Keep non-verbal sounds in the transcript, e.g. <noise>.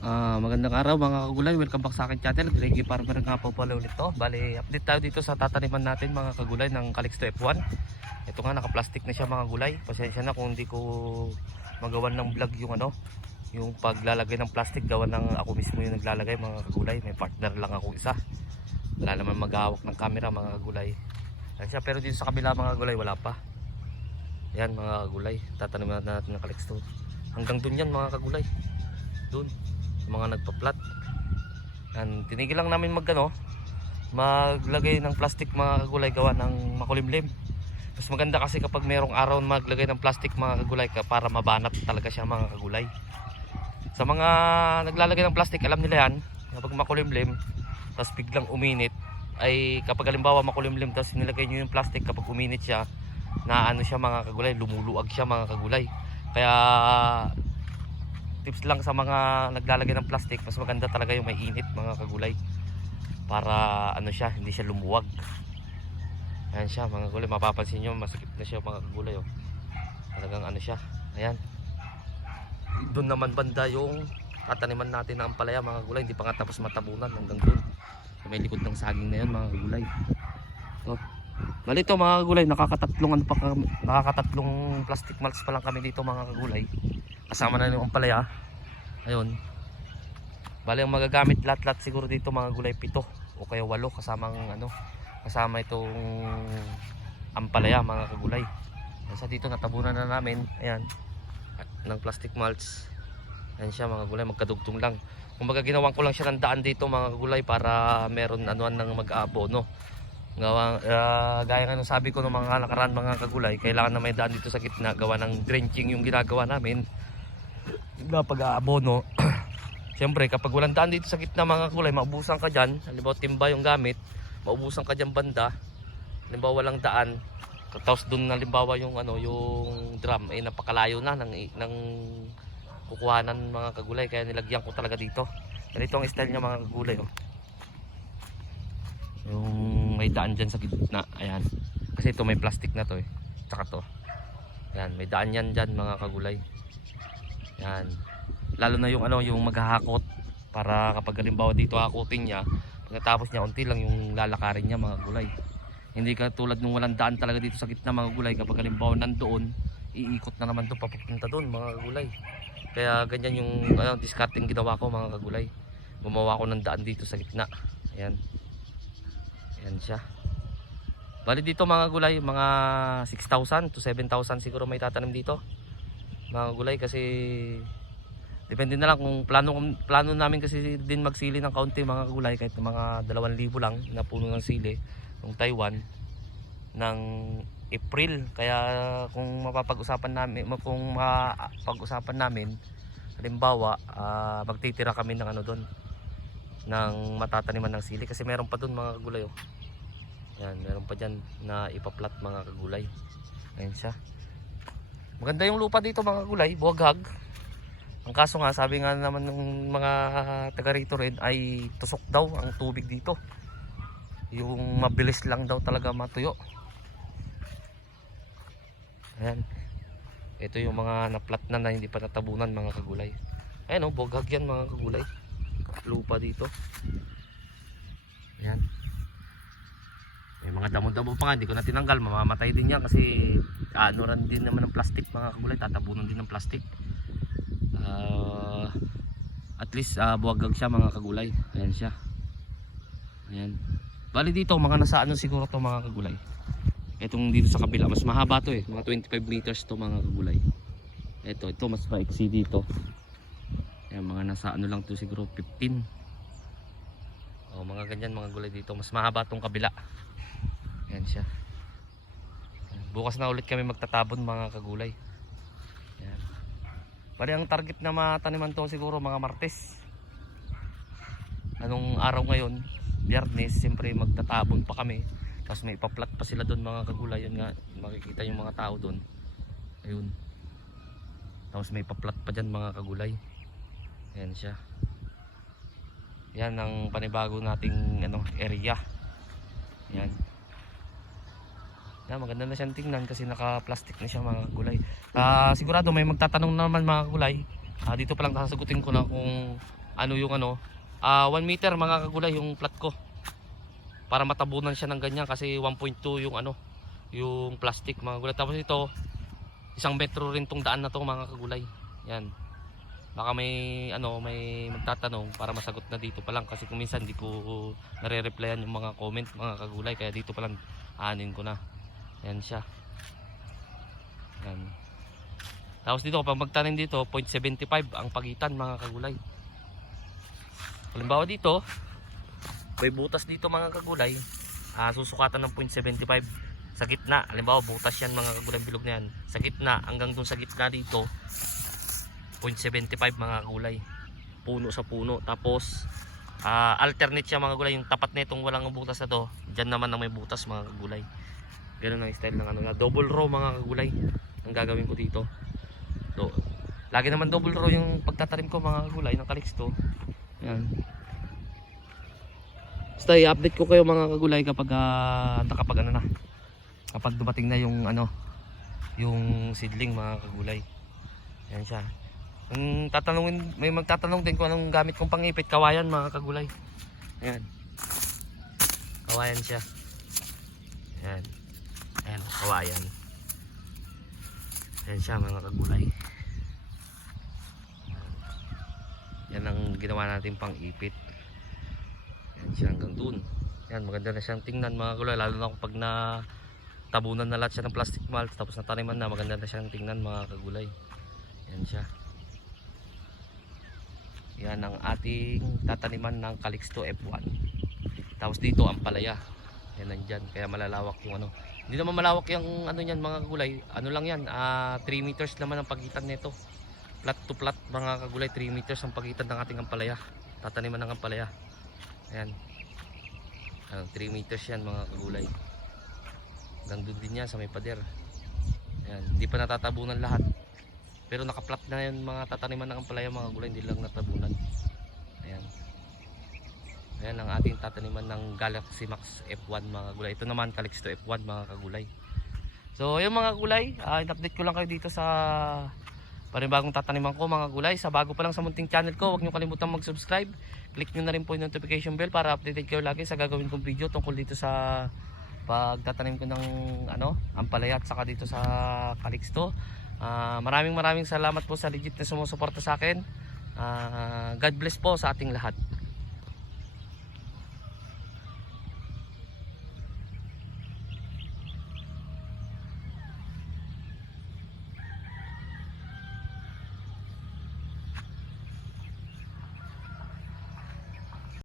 Ah, magandang araw mga kagulay. Welcome back sa akin channel. Reggie Farmer nga po pala ulit to. Bali, update tayo dito sa tataniman natin mga kagulay ng Calixto F1. Ito nga naka-plastic na siya mga gulay. Pasensya na kung hindi ko magawan ng vlog yung ano, yung paglalagay ng plastic gawa ng ako mismo yung naglalagay mga kagulay. May partner lang ako isa. Wala naman maghahawak ng camera mga kagulay. Ayan siya, pero dito sa kabila mga kagulay wala pa. Yan mga kagulay. Tataniman natin ng Calixto. Hanggang dun yan mga kagulay. Dun mga nagpa-plat. Yan, tinigil lang namin mag ano, maglagay ng plastic mga kagulay gawa ng makulimlim. Mas maganda kasi kapag merong araw maglagay ng plastic mga kagulay ka para mabanat talaga siya mga kagulay. Sa mga naglalagay ng plastic, alam nila yan, kapag makulimlim, tapos biglang uminit, ay kapag halimbawa makulimlim tapos nilagay nyo yung plastic kapag uminit siya, na ano siya mga kagulay, lumuluag siya mga kagulay. Kaya tips lang sa mga naglalagay ng plastic. Mas maganda talaga yung may init mga kagulay. Para ano siya hindi siya lumuwag. Ayan siya mga kagulay. Mapapansin nyo masakit na siya mga kagulay oh. talagang ano siya. Ayan. Doon naman banda yung tataniman natin ng ampalaya mga kagulay. Hindi pa nga tapos matabunan hanggang doon. May likod ng saging na yun mga kagulay. Ito. Bali ito mga kagulay, nakakatatlong ano pa nakakatatlong plastic mats pa lang kami dito mga kagulay. Kasama na yung ampalaya. Ayun. Bali ang magagamit lahat-lahat siguro dito mga gulay pito o kaya walo kasamang ano, kasama itong ampalaya mga kagulay. Sa dito natabunan na namin, ayan, ng plastic mulch. Ayan siya mga gulay, magkadugtong lang. Kumbaga ginawan ko lang siya ng daan dito mga gulay para meron anuan ng mag-aabono. Gawa, ah, gaya nga nung sabi ko ng mga nakaraan mga kagulay, kailangan na may daan dito sa gitna gawa ng drenching yung ginagawa namin na pag-aabono. <clears throat> Siyempre, kapag walang daan dito sa gitna mga kagulay, maubusan ka dyan. Halimbawa, timba yung gamit, maubusan ka dyan banda. Halimbawa, walang daan. Tapos doon halimbawa yung ano, yung drum ay napakalayo na ng ng kukuhanan mga kagulay kaya nilagyan ko talaga dito. Ganito ang style niya mga kagulay oh. Yung may daan dyan sa gitna, ayan. Kasi ito may plastic na to eh. Tsaka to. Ayan, may daan yan dyan mga kagulay. Yan. Lalo na yung ano, yung maghahakot para kapag halimbawa dito hakutin niya, pagkatapos niya unti lang yung lalakarin niya mga gulay. Hindi ka tulad nung walang daan talaga dito sa gitna mga gulay kapag halimbawa nandoon, iikot na naman 'to papunta doon mga gulay. Kaya ganyan yung ano, discarding ginawa ko mga kagulay. Gumawa ko ng daan dito sa gitna. Ayan. Ayan siya. Bali dito mga gulay, mga 6,000 to 7,000 siguro may tatanim dito mga gulay kasi depende na lang kung plano plano namin kasi din magsili ng kaunti mga gulay kahit mga 2,000 lang na puno ng sili ng Taiwan ng April. Kaya kung mapapag-usapan namin kung mapag-usapan namin halimbawa uh, magtitira kami ng ano doon ng matataniman ng sili kasi meron pa doon mga kagulay oh. yan meron pa dyan na ipaplat mga kagulay ayun siya Maganda yung lupa dito mga gulay, buwaghag. Ang kaso nga, sabi nga naman ng mga taga rito rin ay tusok daw ang tubig dito. Yung mabilis lang daw talaga matuyo. Ayan. Ito yung mga naplat na na hindi pa natabunan mga kagulay. Ayan o, oh, buwaghag yan mga kagulay. Lupa dito. Ayan. May mga damo-damo pa nga, hindi ko na tinanggal, mamamatay din yan kasi ano rin din naman ng plastic mga kagulay, tatabunan din ng plastic. Uh, at least uh, buwagag siya mga kagulay. Ayan siya. Ayan. Bali dito, mga nasa ano siguro to mga kagulay. Itong dito sa kabila, mas mahaba to eh. Mga 25 meters to mga kagulay. Ito, ito mas maiksi dito. Ayan, mga nasa ano lang to siguro 15. O, mga ganyan mga gulay dito. Mas mahaba tong kabila. Ayan siya. Bukas na ulit kami magtatabon mga kagulay. Ayan. Bali ang target na mataniman to siguro mga Martes. Anong araw ngayon? Biyernes, siyempre magtatabon pa kami. Tapos may ipaplat pa sila doon mga kagulay. Yun nga, makikita yung mga tao doon. Ayun. Tapos may ipaplat pa dyan mga kagulay. Ayan siya. Yan ang panibago nating ano, area. Yan. Yan, maganda na siyang tingnan kasi naka-plastic na siya mga gulay. Ah, sigurado may magtatanong naman mga gulay. Ah, dito pa lang sasagutin ko na kung ano yung ano, ah 1 meter mga kagulay yung plat ko. Para matabunan siya ng ganyan kasi 1.2 yung ano, yung plastic mga kagulay. Tapos ito, isang metro rin tong daan na to mga kagulay. Yan. Baka may ano, may magtatanong para masagot na dito pa lang kasi kung minsan di ko nare-replyan yung mga comment mga kagulay kaya dito pa lang aanin ko na. Yan siya. Yan. Tapos dito kapag magtanim dito 0.75 ang pagitan mga kagulay. Halimbawa dito may butas dito mga kagulay. Ah, susukatan ng 0.75 sa gitna. Halimbawa butas yan mga kagulay bilog na yan. Sa gitna hanggang dun sa gitna dito 0.75 mga kagulay. Puno sa puno. Tapos ah, alternate siya mga kagulay. Yung tapat nitong walang butas na to. Diyan naman ang may butas mga kagulay. Ganun ang style ng ano na. Double row mga kagulay. Ang gagawin ko dito. So, lagi naman double row yung pagtatanim ko mga kagulay ng Calixto. Yan. Basta i-update ko kayo mga kagulay kapag ah, nakapag ano na. Kapag dumating na yung ano, yung seedling mga kagulay. Yan siya. Kung tatanungin, may magtatanong din kung anong gamit kong pangipit, kawayan mga kagulay. Yan. Kawayan siya. Yan. Ayan, kawayan. Yan siya mga kagulay. Yan ang ginawa natin pang ipit. Yan siya hanggang dun. Yan, maganda na siyang tingnan mga kagulay. Lalo na kapag na tabunan na lahat siya ng plastic mulch tapos nataniman na maganda na siyang tingnan mga kagulay. Yan siya. Yan ang ating tataniman ng Calixto F1. Tapos dito ang palaya. Yan nandyan. Kaya malalawak yung ano. Hindi naman malawak yung ano niyan mga kagulay. Ano lang yan. ah 3 meters naman ang pagitan nito. Plat to plat mga kagulay. 3 meters ang pagitan ng ating ampalaya. Tataniman ng ampalaya. Ayan. Ayan 3 meters yan mga kagulay. Nandun din yan sa may pader. Ayan. Hindi pa natatabunan lahat. Pero nakaplat na yan mga tataniman ng ampalaya mga gulay. Hindi lang natabunan. Ayan. Ayan ang ating tataniman ng Galaxy Max F1 mga gulay. Ito naman Calixto F1 mga kagulay. So ayun mga gulay, uh, in-update ko lang kayo dito sa panibagong tataniman ko mga gulay. Sa bago pa lang sa munting channel ko, huwag nyo kalimutan mag-subscribe. Click nyo na rin po yung notification bell para updated kayo lagi sa gagawin kong video tungkol dito sa pagtatanim ko ng ano, ampalaya at saka dito sa Calixto. Ah, maraming maraming salamat po sa legit na sumusuporta sa akin. Ah, God bless po sa ating lahat.